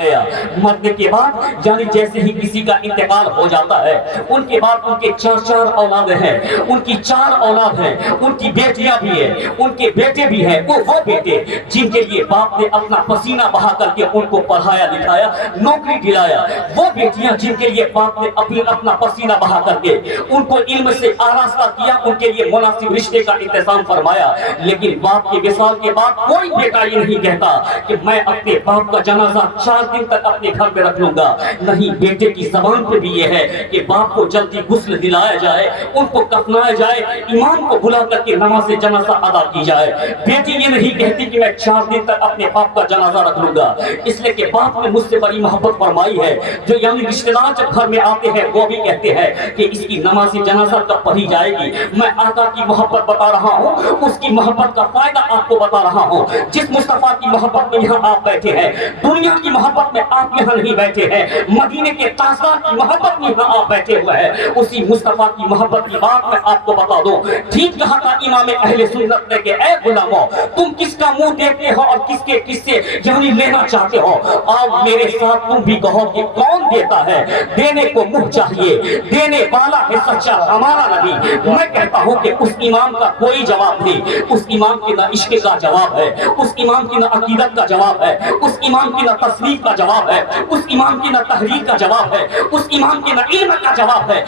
گیا. مرنے کے بعد یعنی جیسے ہی کسی کا انتقال ہو جاتا ہے ان کے بعد ان کے چار اولاد ہیں, ان کی 4 اولاد ہیں, ان کی بیٹیاں بھی ہیں, ان کے بیٹے بھی ہیں. وہ بیٹے جن کے لیے باپ نے اپنا پسینہ بہا کر کے ان کو پڑھایا لکھایا نوکری دلایا, وہ بیٹیاں جن کے لیے باپ نے اپنا پسینہ بہا کر کے ان کو علم سے آراستہ کیا, ان کے لیے مناسب رشتے کا انتظام فرمایا. لیکن باپ کے وصال کے بعد کوئی بیٹا یہ نہیں کہتا کہ میں اپنے باپ کا جنازہ 4 دن تک اپنے گھر میں رکھ لوں گا. نہیں, بیٹے کی زبان پہ بھی یہ ہے کہ باپ کو جلدی غسل دلایا جائے, ان کو کفنایا جائے, امام کو بلا کر کے نماز جنازہ ادا کی جائے. بیٹی یہ نہیں کہتی کہ میں 4 دن تک اپنے باپ کا جنازہ رکھ لوں گا, اس لیے کہ باپ نے مجھ سے بڑی محبت فرمائی ہے. جو یعنی رشتہ دار جب گھر میں آتے ہیں وہ بھی کہتے ہیں کہ اس کی نماز جنازہ کب پڑھی جائے گی. میں آقا کی محبت بتا رہا ہوں, اس کی محبت کا فائدہ آپ کو بتا رہا ہوں. جس مصطفیٰ کی محبت میں یہاں آپ بیٹھے ہیں, دنیا کی محبت میں آپ یہاں نہیں بیٹھے ہیں, مدینے کے تاجدار کی محبت میں یہاں آپ بیٹھے ہوئے ہیں, اسی مصطفیٰ کی محبت کی بات میں آپ کو بتا دوں. ٹھیک کہا تھا امام اہل سنت نے کہ اے غلامو, تم کس کا منہ دیکھتے ہو اور کس سے یعنی لینا چاہتے ہو, آؤ میرے ساتھ تم بھی کہو کہ کون دیتا ہے. دینے کو منہ چاہیے, دینے والا ہے سچا ہمارا نبی. میں کہتا ہوں کہ اس امام کا کوئی جواب نہیں, اس امام کی نہ عشق کا جواب ہے, اس امام کی نہ عقیدت کا جواب ہے, اس امام کی نہ تصنیف کا جواب ہے, اس امام کی نہ تحریر کا جواب ہے, اس امام کی نہ علم کا جواب ہے.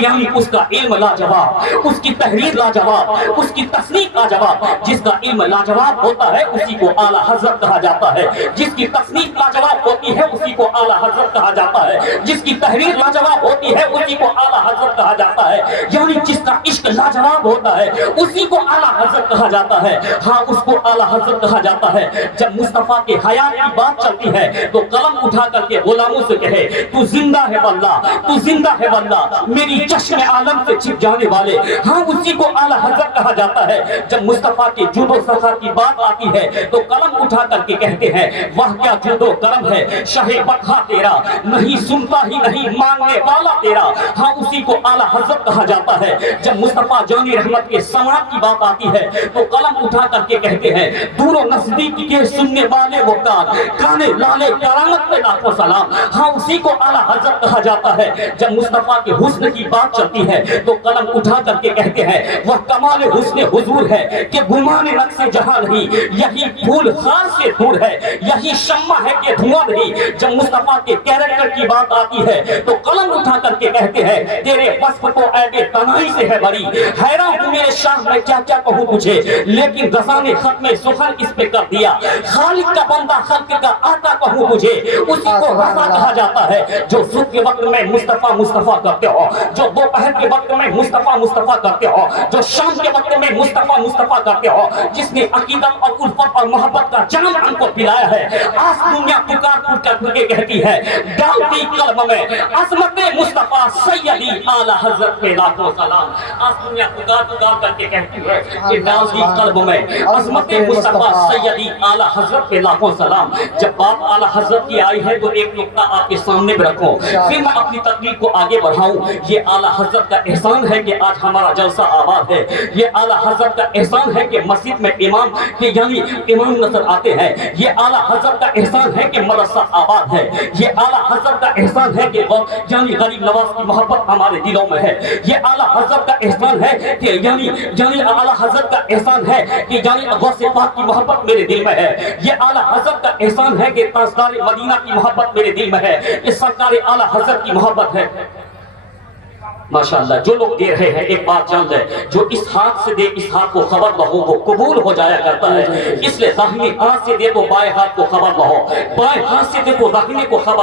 یعنی اس کا علم لاجواب, اس کی تحریر لاجواب, اس کی تصنیف لاجواب. جس کا علم لاجواب ہوتا ہے اسی کو اعلیٰ حضرت کہا جاتا ہے, جس کی تصنیف لاجواب ہوتی ہے اسی کو اعلیٰ حضرت کہا جاتا ہے, جس کی تحریر لاجواب ہوتی ہے اسی کو اعلیٰ حضرت کہا جاتا ہے. یعنی جس کا عشق لاجواب ہوتا ہے اسی کو اعلیٰ حضرت کہا جاتا ہے. ہاں, اس کو اعلیٰ حضرت کہا جاتا ہے. جب مصطفیٰ کے حیات کی بات چلتی ہے تو قلم اٹھا کر کے غلاموں سے کہے تو زندہ ہے واللہ, تو زندہ ہے واللہ, میری چشم عالم سے چھپ جانے والے. ہاں, اسی کو اعلیٰ حضرت کہا جاتا ہے. جب مصطفیٰ کے جود و سخا کی بات آتی ہے تو قلم اٹھا کر کے کہتے ہیں واہ کیا جود و کرم ہے شاہ بطحہ تیرا, نہیں سنتا ہی نہیں ماننے والا تیرا. ہاں, اسی کو اعلیٰ حضرت کہا جاتا ہے. جب مصطفیٰ جانی رحمت کے سماعت کی بات آتی ہے تو قلم اٹھا کر کے کہتے ہیں دور و نزدیک کے سننے والے وہ کانے لالے کرامت پہ لاکھوں سلام. ہاں, اسی کو اعلیٰ حضرت کہا جاتا ہے. جب مصطفیٰ کے حسن کی بات چلتی ہے تو قلم اٹھا کر کے کہتے ہیں وہ کمال حسن حضور ہے کہ گمان نقص جہاں نہیں, یہی پھول خار سے دور ہے, یہی شمع ہے کہ دھواں نہیں. جب مصطفیٰ کے کیریکٹر کی بات آتی ہے تو قلم اٹھا کر کے کہتے ہیں تیرے وصف تو عیب تنائی سے ہے بری, حیران ہوں میرے شاہ میں کیا کیا کہوں تجھے, لیکن رضا نے ختم سخن اس پہ کر دیا. خالق کا بندہ خلق کا آقا کہوں تجھے, اسی کو رضا کہا جاتا ہے. جو صبح کے وقت میں مصطفیٰ مصطفیٰ کرتے ہو, جو دوپہر کے وقت میں مصطفیٰ مصطفیٰ کرتے ہو, جو شام کے وقت میں مصطفیٰ مصطفیٰ کرتے ہو, جس نے عقیدت اور الفت اور محبت کا جام ہم کو پلایا ہے. آج دنیا پکار کر کے کہتی ہے ڈالتی قلب میں عظمت مصطفیٰ سیدی اعلیٰ حضرت پہ لاکھوں سلام. آج دنیا پکار کر کے کہتی ہے کہ ڈالتی قلب میں عظمت مصطفیٰ سیدی اعلیٰ حضرت پہ لاکھوں سلام. جب بات اعلیٰ حضرت کی آئی ہے تو ایک نقطہ آپ کے سامنے بھی رکھوں, پھر میں اپنی تقریر کو آگے بڑھاؤں. یہ اعلیٰ حضرت کا احسان ہے کہ آج ہمارا جلسہ آباد ہے. یہ اعلیٰ حضرت کا احسان ہے کہ مسجد میں امام کے یعنی امام نظر آتے ہیں. یہ اعلیٰ حضرت کا احسان ہے کہ مدرسہ آباد ہے. یہ اعلیٰ حضرت کا احسان ہے کہ یعنی غریب نواز کی محبت ہمارے دلوں میں ہے. یہ اعلیٰ حضرت کا احسان ہے کہ یعنی اعلیٰ حضرت کا احسان ہے کہ یعنی غوث پاک کی محبت میرے دل میں ہے. یہ اعلیٰ حضرت کا احسان ہے کہ تاجدار مدینہ کی محبت میرے دل میں ہے. یہ سرکار اعلیٰ حضرت کی محبت ہے. ماشاءاللہ, جو لوگ دے رہے ہیں ایک بات جان لیں, جو اس ہاتھ سے دے اس ہاتھ کو خبر نہ ہو وہ قبول ہو جایا کرتا ہے. اس لیے داہنے ہاتھ سے دے تو بائیں ہاتھ کو خبر نہ ہو, بائیں ہاتھ سے دے تو داہنے کو خبر